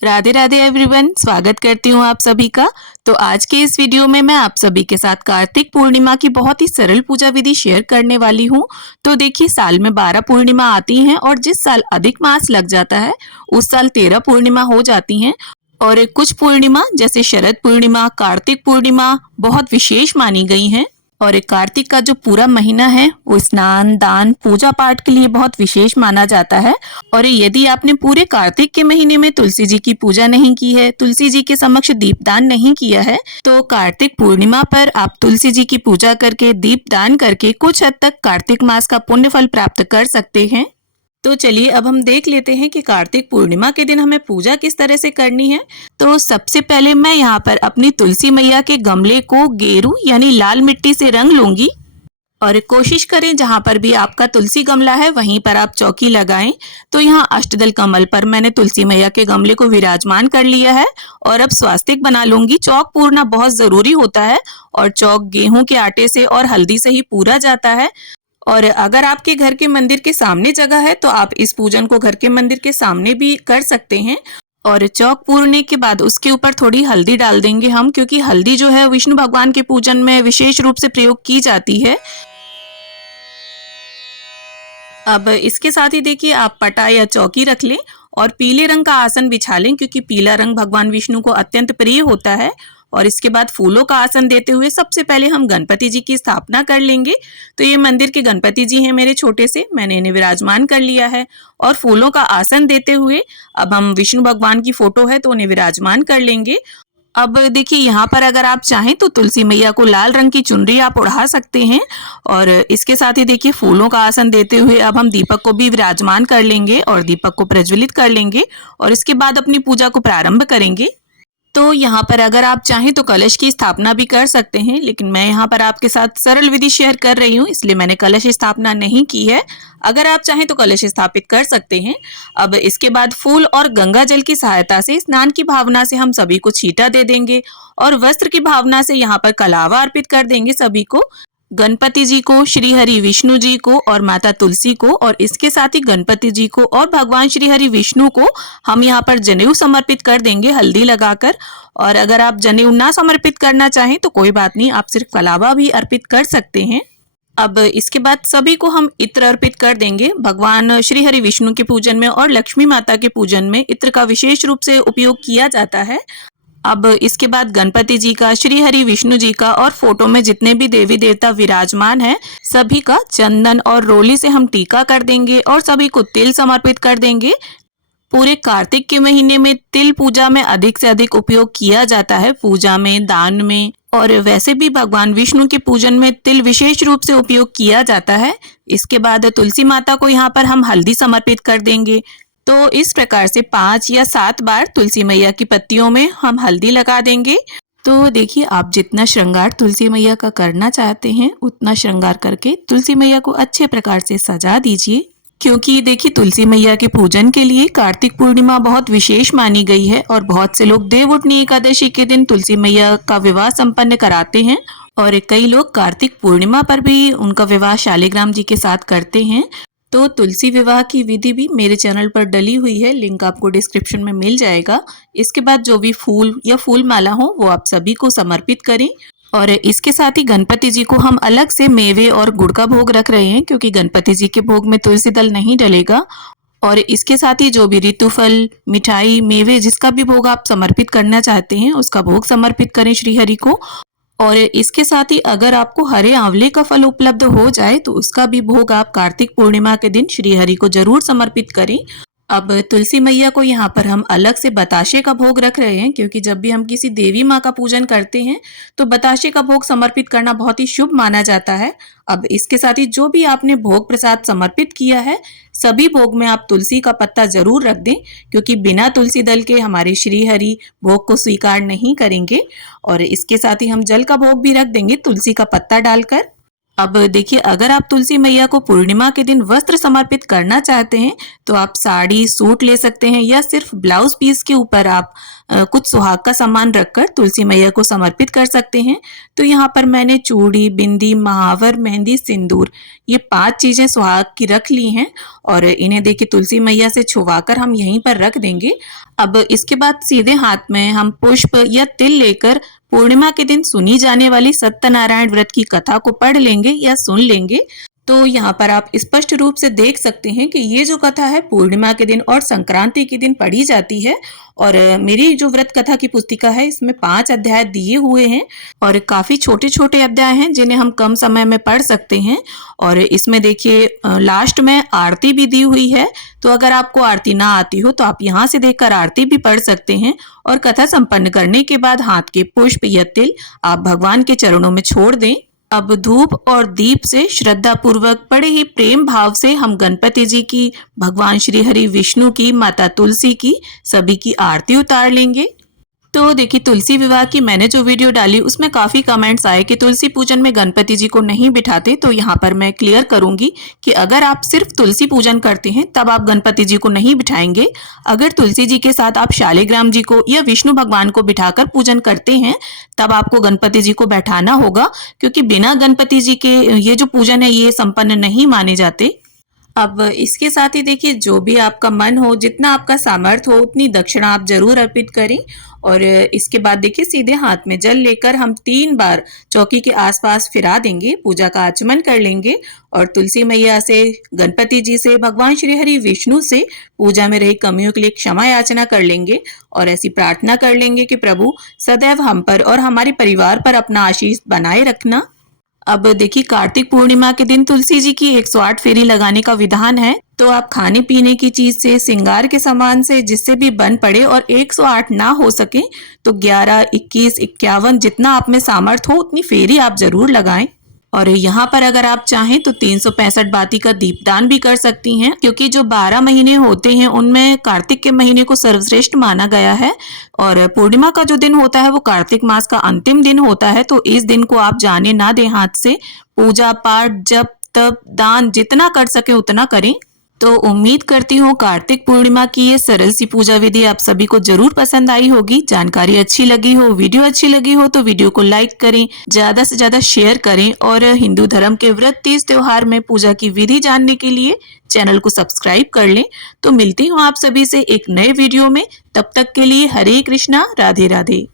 Radhe Radhe everyone, स्वागत करती हूँ आप सभी का। तो आज के इस वीडियो में मैं आप सभी के साथ कार्तिक पूर्णिमा की बहुत ही सरल पूजा विधि शेयर करने वाली हूँ। तो देखिए, साल में 12 पूर्णिमा आती हैं और जिस साल अधिक मास लग जाता है उस साल 13 पूर्णिमा हो जाती हैं। और कुछ पूर्णिमा जैसे शरद पूर्णिमा, कार्तिक पूर्णिमा बहुत विशेष मानी गई हैं। और कार्तिक का जो पूरा महीना है वो स्नान, दान, पूजा पाठ के लिए बहुत विशेष माना जाता है। और यदि आपने पूरे कार्तिक के महीने में तुलसी जी की पूजा नहीं की है, तुलसी जी के समक्ष दीपदान नहीं किया है, तो कार्तिक पूर्णिमा पर आप तुलसी जी की पूजा करके, दीपदान करके कुछ हद तक कार्तिक मास का पुण्य फल प्राप्त कर सकते हैं। तो चलिए अब हम देख लेते हैं कि कार्तिक पूर्णिमा के दिन हमें पूजा किस तरह से करनी है। तो सबसे पहले मैं यहाँ पर अपनी तुलसी मैया के गमले को गेरू यानी लाल मिट्टी से रंग लूंगी। और कोशिश करें जहाँ पर भी आपका तुलसी गमला है वहीं पर आप चौकी लगाएं। तो यहाँ अष्टदल कमल पर मैंने तुलसी मैया के गमले को विराजमान कर लिया है और अब स्वास्तिक बना लूंगी। चौक पूरना बहुत जरूरी होता है और चौक गेहूं के आटे से और हल्दी से ही पूरा जाता है। और अगर आपके घर के मंदिर के सामने जगह है तो आप इस पूजन को घर के मंदिर के सामने भी कर सकते हैं। और चौक पूरने के बाद उसके ऊपर थोड़ी हल्दी डाल देंगे हम, क्योंकि हल्दी जो है विष्णु भगवान के पूजन में विशेष रूप से प्रयोग की जाती है। अब इसके साथ ही देखिए, आप पटा या चौकी रख लें और पीले रंग का आसन बिछा लें, क्योंकि पीला रंग भगवान विष्णु को अत्यंत प्रिय होता है। और इसके बाद फूलों का आसन देते हुए सबसे पहले हम गणपति जी की स्थापना कर लेंगे। तो ये मंदिर के गणपति जी हैं मेरे छोटे से, मैंने इन्हें विराजमान कर लिया है। और फूलों का आसन देते हुए अब हम विष्णु भगवान की फोटो है तो उन्हें विराजमान कर लेंगे। अब देखिए, यहाँ पर अगर आप चाहें तो तुलसी मैया को लाल रंग की चुनरी आप उड़ा सकते हैं। और इसके साथ ही देखिए, फूलों का आसन देते हुए अब हम दीपक को भी विराजमान कर लेंगे और दीपक को प्रज्वलित कर लेंगे और इसके बाद अपनी पूजा को प्रारंभ करेंगे। तो यहाँ पर अगर आप चाहें तो कलश की स्थापना भी कर सकते हैं, लेकिन मैं यहाँ पर आपके साथ सरल विधि शेयर कर रही हूँ, इसलिए मैंने कलश स्थापना नहीं की है। अगर आप चाहें तो कलश स्थापित कर सकते हैं। अब इसके बाद फूल और गंगा जल की सहायता से स्नान की भावना से हम सभी को छींटा दे देंगे और वस्त्र की भावना से यहाँ पर कलावा अर्पित कर देंगे सभी को, गणपति जी को, श्री हरि विष्णु जी को और माता तुलसी को। और इसके साथ ही गणपति जी को और भगवान श्री हरि विष्णु को हम यहाँ पर जनेऊ समर्पित कर देंगे हल्दी लगाकर। और अगर आप जनेऊ ना समर्पित करना चाहें तो कोई बात नहीं, आप सिर्फ कलावा भी अर्पित कर सकते हैं। अब इसके बाद सभी को हम इत्र अर्पित कर देंगे। भगवान श्री हरि विष्णु के पूजन में और लक्ष्मी माता के पूजन में इत्र का विशेष रूप से उपयोग किया जाता है। अब इसके बाद गणपति जी का, श्री हरि विष्णु जी का और फोटो में जितने भी देवी देवता विराजमान हैं सभी का चंदन और रोली से हम टीका कर देंगे और सभी को तिल समर्पित कर देंगे। पूरे कार्तिक के महीने में तिल पूजा में अधिक से अधिक उपयोग किया जाता है, पूजा में, दान में। और वैसे भी भगवान विष्णु के पूजन में तिल विशेष रूप से उपयोग किया जाता है। इसके बाद तुलसी माता को यहाँ पर हम हल्दी समर्पित कर देंगे। तो इस प्रकार से 5 या 7 बार तुलसी मैया की पत्तियों में हम हल्दी लगा देंगे। तो देखिए, आप जितना श्रृंगार तुलसी मैया का करना चाहते हैं उतना श्रृंगार करके तुलसी मैया को अच्छे प्रकार से सजा दीजिए, क्योंकि देखिए, तुलसी मैया के पूजन के लिए कार्तिक पूर्णिमा बहुत विशेष मानी गई है और बहुत से लोग देवउठनी एकादशी के दिन तुलसी मैया का विवाह संपन्न कराते हैं और कई लोग कार्तिक पूर्णिमा पर भी उनका विवाह शालिग्राम जी के साथ करते हैं। तो तुलसी विवाह की विधि भी मेरे चैनल पर डली हुई है, लिंक आपको डिस्क्रिप्शन में मिल जाएगा। इसके बाद जो भी फूल या फूल माला हो वो आप सभी को समर्पित करें। और इसके साथ ही गणपति जी को हम अलग से मेवे और गुड़ का भोग रख रहे हैं, क्योंकि गणपति जी के भोग में तुलसी दल नहीं डलेगा। और इसके साथ ही जो भी ऋतुफल, मिठाई, मेवे, जिसका भी भोग आप समर्पित करना चाहते हैं उसका भोग समर्पित करें श्री हरि को। और इसके साथ ही अगर आपको हरे आंवले का फल उपलब्ध हो जाए तो उसका भी भोग आप कार्तिक पूर्णिमा के दिन श्री हरि को जरूर समर्पित करें। अब तुलसी मैया को यहाँ पर हम अलग से बताशे का भोग रख रहे हैं, क्योंकि जब भी हम किसी देवी माँ का पूजन करते हैं तो बताशे का भोग समर्पित करना बहुत ही शुभ माना जाता है। अब इसके साथ ही जो भी आपने भोग प्रसाद समर्पित किया है सभी भोग में आप तुलसी का पत्ता जरूर रख दें, क्योंकि बिना तुलसी दल के हमारे श्री हरि भोग को स्वीकार नहीं करेंगे। और इसके साथ ही हम जल का भोग भी रख देंगे तुलसी का पत्ता डालकर। अब देखिए, अगर आप तुलसी मैया को पूर्णिमा के दिन वस्त्र समर्पित करना चाहते हैं तो आप साड़ी, सूट ले सकते हैं या सिर्फ ब्लाउज पीस के ऊपर आप कुछ सुहाग का सामान रखकर तुलसी मैया को समर्पित कर सकते हैं। तो यहाँ पर मैंने चूड़ी, बिंदी, महावर, मेहंदी, सिंदूर, ये 5 चीजें सुहाग की रख ली हैं और इन्हें देखिए तुलसी मैया से छुवाकर हम यहीं पर रख देंगे। अब इसके बाद सीधे हाथ में हम पुष्प या तिल लेकर पूर्णिमा के दिन सुनी जाने वाली सत्यनारायण व्रत की कथा को पढ़ लेंगे या सुन लेंगे। तो यहाँ पर आप स्पष्ट रूप से देख सकते हैं कि ये जो कथा है पूर्णिमा के दिन और संक्रांति के दिन पढ़ी जाती है। और मेरी जो व्रत कथा की पुस्तिका है इसमें 5 अध्याय दिए हुए हैं और काफी छोटे छोटे अध्याय हैं जिन्हें हम कम समय में पढ़ सकते हैं। और इसमें देखिए लास्ट में आरती भी दी हुई है, तो अगर आपको आरती ना आती हो तो आप यहाँ से देखकर आरती भी पढ़ सकते हैं। और कथा संपन्न करने के बाद हाथ के पुष्प या तिल आप भगवान के चरणों में छोड़ दें। अब धूप और दीप से श्रद्धा पूर्वक बड़े ही प्रेम भाव से हम गणपति जी की, भगवान श्री हरि विष्णु की, माता तुलसी की, सभी की आरती उतार लेंगे। तो देखिए, तुलसी विवाह की मैंने जो वीडियो डाली उसमें काफी कमेंट्स आए कि तुलसी पूजन में गणपति जी को नहीं बिठाते। तो यहाँ पर मैं क्लियर करूंगी कि अगर आप सिर्फ तुलसी पूजन करते हैं तब आप गणपति जी को नहीं बिठाएंगे। अगर तुलसी जी के साथ आप शालिग्राम जी को या विष्णु भगवान को बिठाकर पूजन करते हैं तब आपको गणपति जी को बैठाना होगा, क्योंकि बिना गणपति जी के ये जो पूजन है ये संपन्न नहीं माने जाते। अब इसके साथ ही देखिए, जो भी आपका मन हो, जितना आपका सामर्थ्य हो उतनी दक्षिणा आप जरूर अर्पित करें। और इसके बाद देखिए, सीधे हाथ में जल लेकर हम 3 बार चौकी के आसपास फिरा देंगे, पूजा का आचमन कर लेंगे और तुलसी मैया से, गणपति जी से, भगवान श्री हरि विष्णु से पूजा में रही कमियों के लिए क्षमा याचना कर लेंगे और ऐसी प्रार्थना कर लेंगे कि प्रभु सदैव हम पर और हमारे परिवार पर अपना आशीष बनाए रखना। अब देखिए, कार्तिक पूर्णिमा के दिन तुलसी जी की 108 फेरी लगाने का विधान है। तो आप खाने पीने की चीज से, श्रृंगार के सामान से, जिससे भी बन पड़े और 108 ना हो सके तो 11, 21, 51 जितना आप में सामर्थ हो उतनी फेरी आप जरूर लगाएं। और यहाँ पर अगर आप चाहें तो 365 बाती का दीपदान भी कर सकती हैं, क्योंकि जो 12 महीने होते हैं उनमें कार्तिक के महीने को सर्वश्रेष्ठ माना गया है। और पूर्णिमा का जो दिन होता है वो कार्तिक मास का अंतिम दिन होता है। तो इस दिन को आप जाने ना दें हाथ से। पूजा पाठ, जप, तप, दान जितना कर सके उतना करें। तो उम्मीद करती हूँ कार्तिक पूर्णिमा की ये सरल सी पूजा विधि आप सभी को जरूर पसंद आई होगी। जानकारी अच्छी लगी हो, वीडियो अच्छी लगी हो तो वीडियो को लाइक करें, ज्यादा से ज्यादा शेयर करें और हिंदू धर्म के व्रत, तीज, त्योहार में पूजा की विधि जानने के लिए चैनल को सब्सक्राइब कर लें। तो मिलती हूँ आप सभी से एक नए वीडियो में, तब तक के लिए हरे कृष्णा, राधे राधे।